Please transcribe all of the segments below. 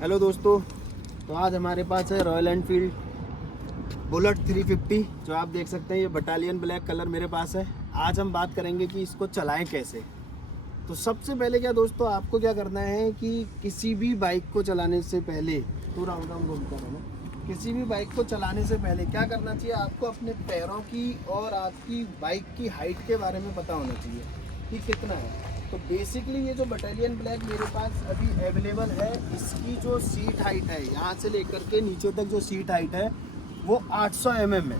Hello दोस्तों, तो आज हमारे पास है रॉयल एनफील्ड बुलेट 350 जो आप देख सकते हैं। ये बटालियन ब्लैक कलर मेरे पास है। आज हम बात करेंगे कि इसको चलाएं कैसे। तो सबसे पहले क्या दोस्तों, आपको क्या करना है कि किसी भी बाइक को चलाने से पहले किसी भी बाइक को चलाने से पहले क्या करना चाहिए, आपको अपने पैरों की और आपकी बाइक की हाइट के बारे में पता होना चाहिए कि कितना है। तो बेसिकली ये जो बटालियन ब्लैक मेरे पास अभी अवेलेबल है, इसकी जो सीट हाइट है यहाँ से लेकर के नीचे तक जो सीट हाइट है वो 800 mm है।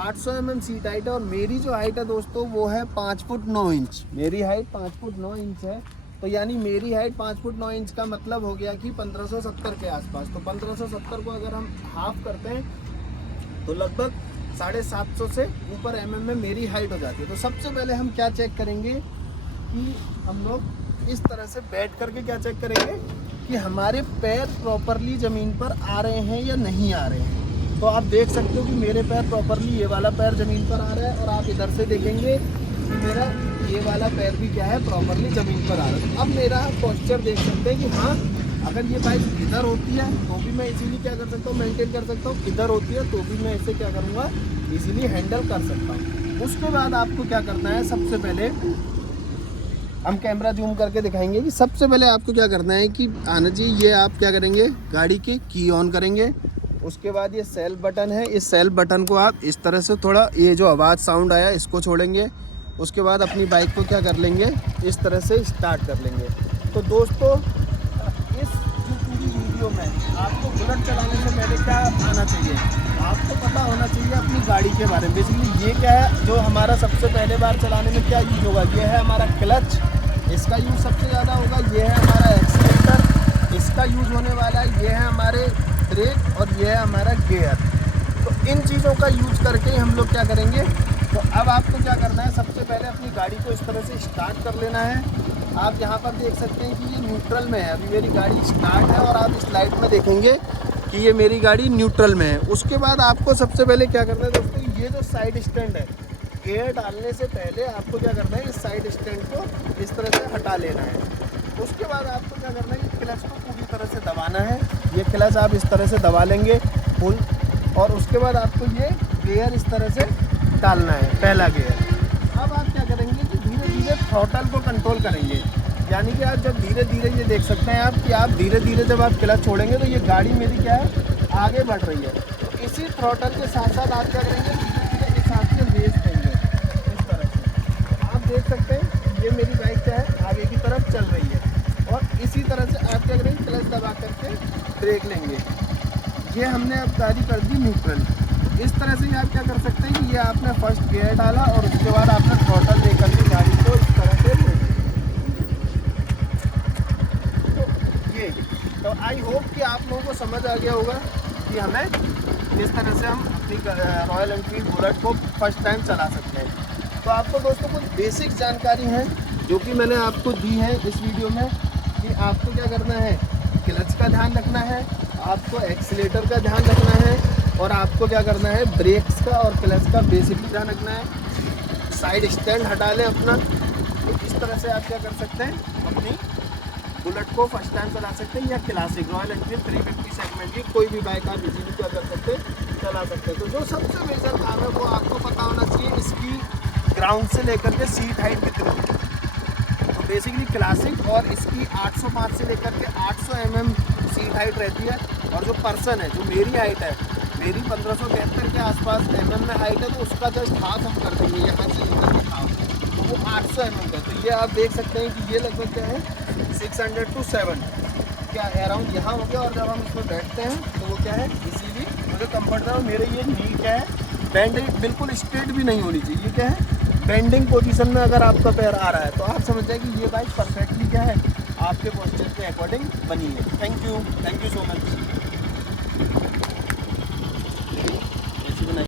800 mm सीट हाइट है और मेरी जो हाइट है दोस्तों वो है 5 फुट 9 इंच। मेरी हाइट 5 फुट 9 इंच है। तो यानी मेरी हाइट 5 फुट 9 इंच का मतलब हो गया कि 1570 के आसपास। तो 1570 को अगर हम हाफ करते हैं तो लगभग 750 से ऊपर mm में मेरी हाइट हो जाती है। तो सबसे पहले हम क्या चेक करेंगे कि हम लोग इस तरह से बैठ करके क्या चेक करेंगे कि हमारे पैर प्रॉपरली ज़मीन पर आ रहे हैं या नहीं आ रहे हैं। तो आप देख सकते हो कि मेरे पैर प्रॉपरली, ये वाला पैर ज़मीन पर आ रहा है और आप इधर से देखेंगे कि मेरा ये वाला पैर भी क्या है, प्रॉपरली ज़मीन पर आ रहा है। अब मेरा पोस्चर देख सकते हैं कि हाँ, अगर ये बाइक इधर होती है तो भी मैं इसीलिए क्या कर सकता हूँ, मेंटेन कर सकता हूँ। इधर होती है तो भी मैं इसे क्या करूँगा, इजीली हैंडल कर सकता हूँ। उसके बाद आपको क्या करना है, सबसे पहले हम कैमरा जूम करके दिखाएंगे कि सबसे पहले आपको क्या करना है कि आना चाहिए। ये आप क्या करेंगे, गाड़ी की ऑन करेंगे। उसके बाद ये सेल्फ बटन है, इस सेल्फ बटन को आप इस तरह से थोड़ा, ये जो आवाज़ साउंड आया इसको छोड़ेंगे। उसके बाद अपनी बाइक को क्या कर लेंगे, इस तरह से स्टार्ट कर लेंगे। तो दोस्तों, इस जो पूरी वीडियो में आपको बुलेट चलाने से पहले क्या आना चाहिए, आपको पता होना चाहिए अपनी गाड़ी के बारे में। बेसिकली ये क्या है, जो हमारा सबसे पहले बार चलाने में क्या यूज होगा, ये है हमारा क्लच, इसका यूज़ सबसे ज़्यादा होगा। ये है हमारा एक्सीलेटर, इसका यूज़ होने वाला है। ये है हमारे ब्रेक और ये है हमारा गियर। तो इन चीज़ों का यूज़ करके हम लोग क्या करेंगे। तो अब आपको क्या करना है, सबसे पहले अपनी गाड़ी को इस तरह से स्टार्ट कर लेना है। आप यहाँ पर देख सकते हैं कि ये न्यूट्रल में है, अभी मेरी गाड़ी स्टार्ट है और आप इस लाइट में देखेंगे कि ये मेरी गाड़ी न्यूट्रल में है। उसके बाद आपको सबसे पहले क्या करना है दोस्तों, ये जो साइड स्टैंड है, गियर डालने से पहले आपको क्या करना है, इस साइड स्टैंड को इस तरह से हटा लेना है। उसके बाद आपको क्या करना है कि क्लच को पूरी तरह से दबाना है। ये क्लच आप इस तरह से दबा लेंगे फुल, और उसके बाद आपको ये गियर इस तरह से डालना है, पहला गियर। अब आप क्या करेंगे कि धीरे धीरे थ्रॉटल को कंट्रोल करेंगे। यानी कि आप जब धीरे धीरे, ये देख सकते हैं आप कि आप धीरे धीरे जब आप क्लच छोड़ेंगे तो ये गाड़ी मेरी क्या है, आगे बढ़ रही है। तो इसी थ्रॉटल के साथ साथ आप क्या करेंगे, धीरे धीरे इस हाथ से रेस देंगे इस तरह से। आप देख सकते हैं ये मेरी बाइक क्या है, आगे की तरफ चल रही है। और इसी तरह से आप क्या करेंगे, क्लच दबा करके ब्रेक लेंगे। ये हमने अब गाड़ी कर दी न्यूट्रल। इस तरह से आप क्या कर सकते हैं कि ये आपने फर्स्ट गियर डाला और उसके बाद आपने थ्रॉटल लेकर के गाड़ी को इस तरह से तो आई होप कि आप लोगों को समझ आ गया होगा कि हमें किस तरह से हम अपनी रॉयल एनफील्ड बुलेट को फर्स्ट टाइम चला सकते हैं। तो आपको दोस्तों कुछ बेसिक जानकारी है जो कि मैंने आपको दी है इस वीडियो में, कि आपको क्या करना है, क्लच का ध्यान रखना है, आपको एक्सीलेटर का ध्यान रखना है, और आपको क्या करना है, ब्रेक्स का और क्लच का बेसिकली ध्यान रखना है। साइड स्टैंड हटा लें अपना। तो इस तरह से आप क्या कर सकते हैं, अपनी बुलेट को फर्स्ट टाइम चला सकते हैं, या क्लासिक रॉयल एनफील्ड 350 सेगमेंट की कोई भी बाइक आप इजीली क्या कर सकते हैं, चला सकते हैं। तो जो सबसे मेजर काम है वो आपको पता होना चाहिए, इसकी ग्राउंड से लेकर के सीट हाइट कितनी है। तो बेसिकली क्लासिक और इसकी 805 से लेकर के 800 mm सीट हाइट रहती है। और जो पर्सन है, जो मेरी हाइट है, मेरी 1573 के आसपास mm में हाइट है, तो उसका जस्ट हाफ हम कर देंगे यहाँ से लेकर के हाफ, तो वो 800 mm का। तो ये आप देख सकते हैं कि ये लगभग क्या है, 600 to 7 क्या अराउंड यहाँ हो गया। और जब हम इसमें बैठते हैं तो वो क्या है, इजीली मुझे कंफर्टेबल। मेरे ये नी क्या है, बैंड बिल्कुल स्ट्रेट भी नहीं होनी चाहिए। क्या है, बेंडिंग पोजीशन में अगर आपका पैर आ रहा है तो आप समझ जाए कि ये बाइक परफेक्टली क्या है, आपके पोस्चर के अकॉर्डिंग बनी है। Thank you so much.